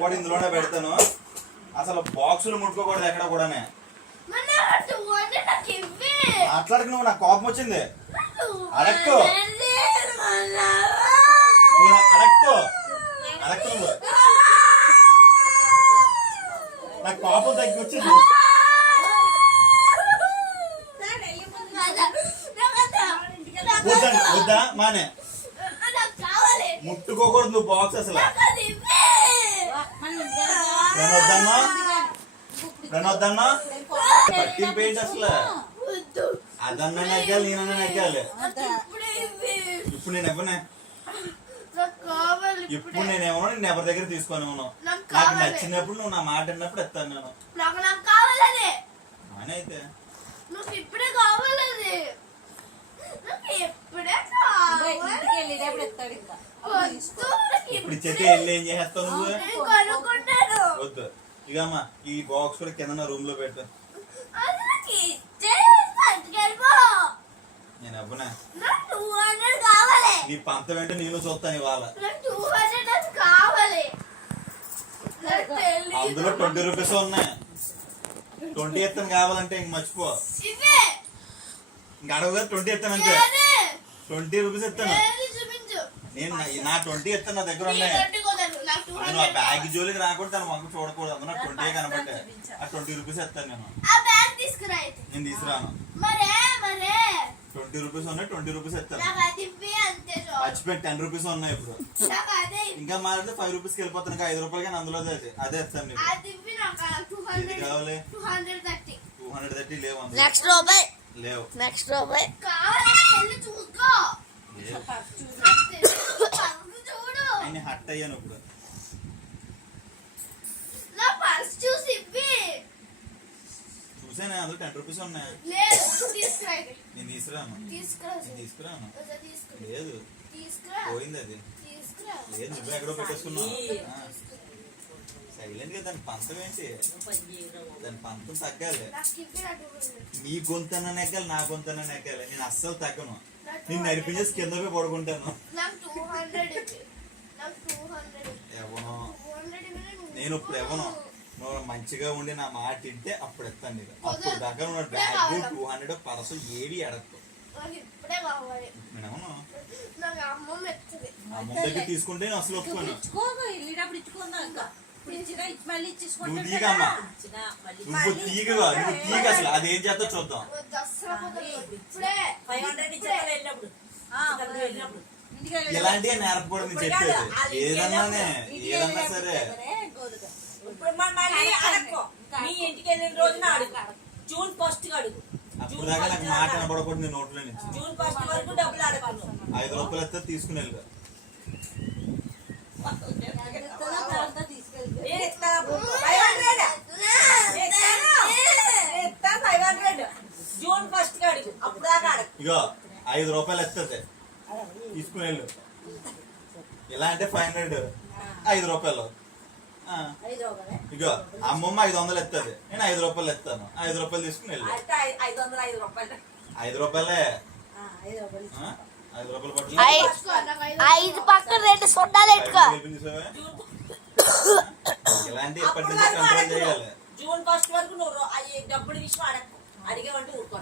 కూడా ఇందులోనే పెడతాను. అసలు బాక్సులు ముట్టుకోకూడదు ఎక్కడ కూడానే. మాట్లాడకు నువ్వు, నాకు కోపం వచ్చింది. అడక్కు అడక్కు అడక్కు నువ్వు, నాకు కోపం తగ్గి వచ్చింది. వద్దా మానే ముట్టుకోకూడదు నువ్వు బాక్స్. అసలు వద్దన్నా పట్టింపు ఏంటి అసలు? అదన్నా నెగ్గాలి, నేనన్నా నెగ్గాలి. ఇప్పుడు నేను ఇవ్వనే, ఇప్పుడు నేనేమో నేను ఎవరి దగ్గర తీసుకొని ఉన్నావు. నాకు నచ్చినప్పుడు నువ్వు నా మాట విన్నప్పుడు ఎత్తాను నేను. అయితే ఇప్పుడు ఇచ్చేతే వెళ్ళి ఏం చేస్తావు నువ్వు? వద్దు. ఇక అమ్మా ఈ బాక్స్ కూడా కింద రూమ్ లో పెట్టు. నేను అవ్వనా నీ పంత వెంట నేను చూస్తాను ఇవాళ. అందులో 20 రూపీస్ ఉన్నాయి. 20 ఎత్తాను కావాలంటే ఇంక మర్చిపో. ఇంక అడవుగా 20 ఎత్తాను అంతే. 20 రూపీస్ ఎత్తాను నేను. నా 20 ఎత్తాను నా దగ్గర ఉన్నాయి. నేను ఆ బ్యాగ్ జోలికి రాకూడదు, తన వంక చూడకూడదు. అందులో 20 కనబట్టే ఆ 20 రూపీస్ ఎత్తాను నేను. నేను తీసుకురాను. 20 రూపీస్ ఉన్నాయి, 20 రూపీస్ ఎత్తాను. మర్చిపోయి 10 రూపీస్ ఉన్నాయి ఇప్పుడు. ఇంకా మారితే 5 రూపీస్కి వెళ్ళిపోతాను. 5 రూపాయలకి అందులో అదే ఎత్తాను నీకు. కావాలి 230 లేవు లేవు. నేను హట్ అయ్యాను ఇప్పుడు. చూసాను అందులో 10 రూపీస్ ఉన్నాయి. నేను తీసుకురాను లేదు, పోయింది అది. లేదు నువ్వు ఎక్కడో పెట్టేసుకున్నావు. సైలెంట్ గా దాని పంతం ఏంటి? దాని పంతం తగ్గాలి. నీ గొంతన నెగ్గాలి, నా గొంతన నెగ్గాలి. నేను అస్సలు తగ్గను. నేను నడిపించేసి కింద పోయి పడుకుంటాను. ఎవనో నేను ఇప్పుడు ఎవనో నువ్వు మంచిగా ఉండి నా మాట తింటే అప్పుడు ఎత్తాను నీకు. అప్పుడు దాకా నువ్వు బ్యాగ్ 200 పరసు ఏవి అడగదు. నేనేమో అమ్మ దగ్గర తీసుకుంటే నేను అసలు ఒప్పుకోను. నువ్వు తీగమ్మా, నువ్వు తీగగా నువ్వు తీగ. అసలు అదేం చేస్తా చూద్దాం. ఇలాంటిగా నేర్పకూడదు నేను చెప్పేది. ఏదన్నా సరే ఇంటికి వెళ్ళిన రోజున అడుగు. జూన్ 1 అడుగు. అప్పుడు దాకా నాకు మాట వినపడకూడదు. నేను నోట్లో నుంచి జూన్ 1 వరకు డబ్బులు అడగను. 5 రూపాయలు ఎత్తే తీసుకుని వెళ్ళు. జూన్ 1 అడుగు. అప్పుడు దాకా అడగ. ఇగో 5 రూపాయలు ఎత్తే తీసుకుని వెళ్ళు. ఇలా అంటే 500 5 రూపాయలు. ఇగో అమ్మమ్మ 500 ఎత్తది, నేను 5 రూపాయలు ఎత్తాను. 5 రూపాయలు తీసుకుని వెళ్ళు. 5 రూపాయలే. 5 రూపాయలు పట్ల 5 పక్కన 2 సున్నాలు ఎట్టుకో. ఇలాంటి ఎప్పటి నుంచి కంట్రోల్ చేయాలి. జూన్ 1 వరకు నువ్వు డబ్బులు విషయం అడగ. అడిగేవంటే ఊరుకో.